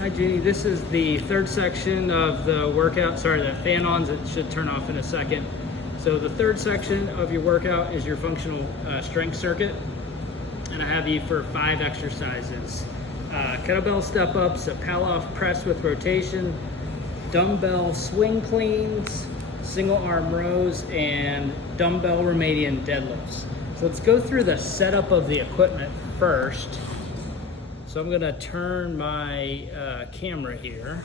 Hi Jeannie, this is the third section of the workout. Sorry, the fan ons, it should turn off in a second. So the third section of your workout is your functional strength circuit. And I have you for 5 exercises. Kettlebell step-ups, a pal-off press with rotation, dumbbell swing cleans, single arm rows, and dumbbell Romanian deadlifts. So let's go through the setup of the equipment first. So I'm gonna turn my camera here.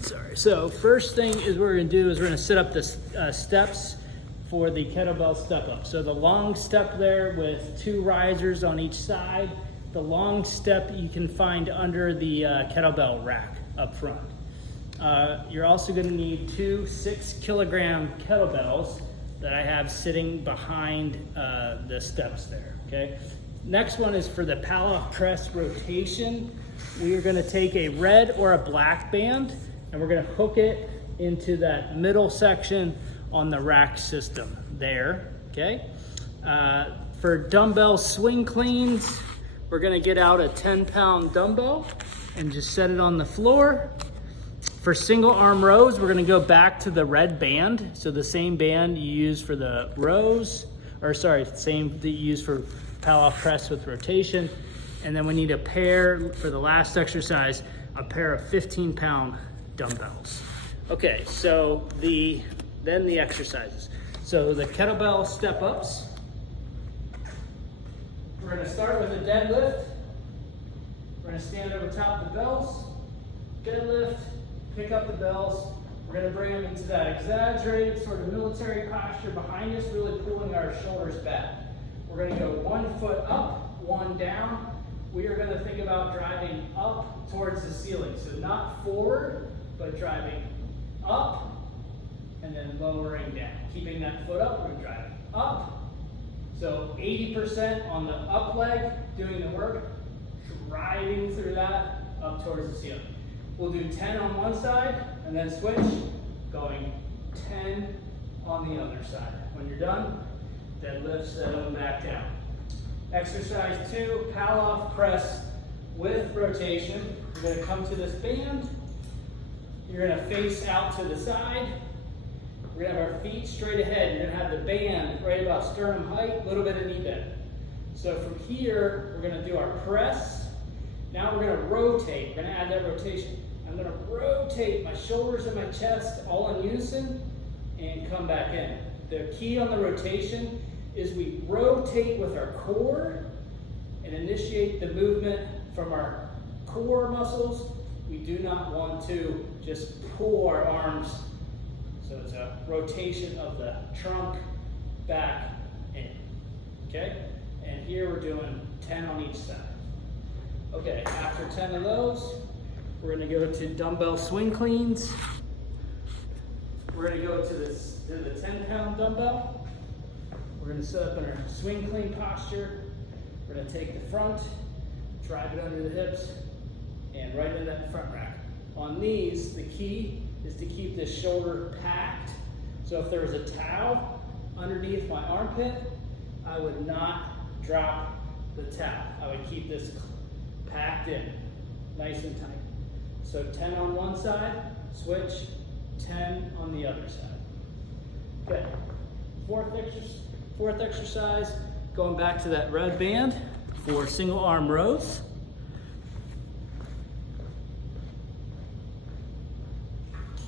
Sorry. So first thing is we're gonna do is we're gonna set up the steps for the kettlebell step up. So the long step there with 2 risers on each side. The long step you can find under the kettlebell rack up front. You're also gonna need 2 6-kilogram kettlebells that I have sitting behind the steps there, okay? Next one is for the pal-off press rotation. We are gonna take a red or a black band and we're gonna hook it into that middle section on the rack system there, okay? For dumbbell swing cleans, we're gonna get out a 10-pound dumbbell and just set it on the floor. For single arm rows, we're gonna go back to the red band. So the same band you use for the rows, or sorry, same that you use for pal-off press with rotation. And then we need a pair, for the last exercise, a pair of 15-pound dumbbells. Okay, so then the exercises. So the kettlebell step-ups. We're gonna start with a deadlift. We're gonna stand over top of the bells, deadlift, pick up the bells. We're gonna bring them into that exaggerated sort of military posture behind us, really pulling our shoulders back. We're gonna go 1 foot up, 1 down. We are gonna think about driving up towards the ceiling. So not forward, but driving up and then lowering down. Keeping that foot up, we're driving up. So 80% on the up leg, doing the work, driving through that up towards the ceiling. We'll do 10 on one side and then switch, going 10 on the other side. When you're done, deadlift, settle back down. Exercise 2, pal-off press with rotation. You're gonna come to this band. You're gonna face out to the side. We're gonna have our feet straight ahead. You're gonna have the band right about sternum height, a little bit of knee bend. So from here, we're gonna do our press. Now we're gonna rotate. We're gonna add that rotation. I'm gonna rotate my shoulders and my chest all in unison and come back in. The key on the rotation is we rotate with our core and initiate the movement from our core muscles. We do not want to just pull our arms. So it's a rotation of the trunk back in, okay? And here we're doing 10 on each side. Okay, after 10 of those, we're gonna go to dumbbell swing cleans. We're gonna go to the 10-pound dumbbell. We're gonna set up in our swing clean posture. We're gonna take the front, drive it under the hips, and right in that front rack. On these, the key is to keep this shoulder packed. So if there was a towel underneath my armpit, I would not drop the towel. I would keep this packed in, nice and tight. So 10 on one side, switch, 10 on the other side. Okay, fourth exercise, going back to that red band for single arm rows.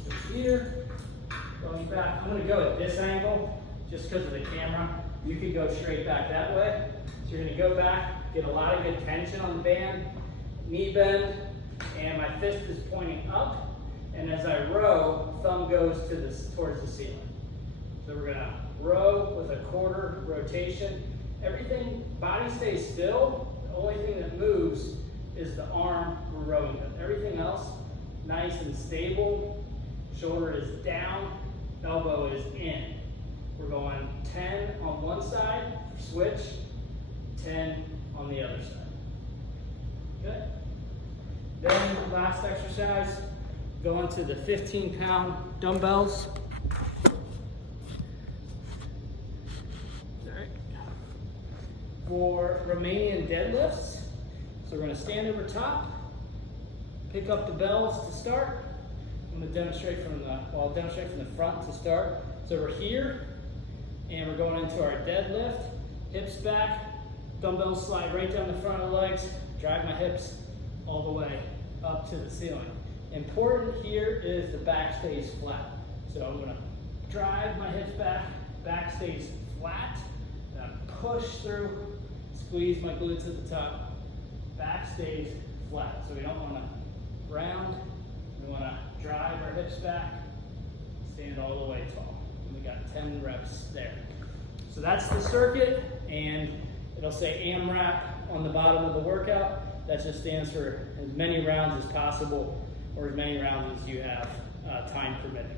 So here, going back, I'm gonna go at this angle just because of the camera. You could go straight back that way. So you're gonna go back, get a lot of good tension on the band, knee bend, and my fist is pointing up. And as I row, thumb goes towards the ceiling. So we're gonna row with a quarter rotation. Everything, body stays still. The only thing that moves is the arm we're rowing with. Everything else, nice and stable. Shoulder is down, elbow is in. We're going 10 on one side, switch, 10 on the other side. Good. Then last exercise, going to the 15-pound dumbbells. For Romanian deadlifts, so we're going to stand over top, Pick up the bells to start. I'm going to demonstrate from the, well, I'll demonstrate from the front to start. So we're here, and we're going into our deadlift. Hips back, dumbbells slide right down the front of the legs, drive my hips all the way up to the ceiling. Important here is the back stays flat. So I'm going to drive my hips back stays flat, and I push through, squeeze my glutes at the top, back stays flat. So we don't want to round, we want to drive our hips back, stand all the way tall. And we got 10 reps there. So that's the circuit, and it'll say AMRAP on the bottom of the workout. That just stands for as many rounds as possible, or as many rounds as you have time permitting.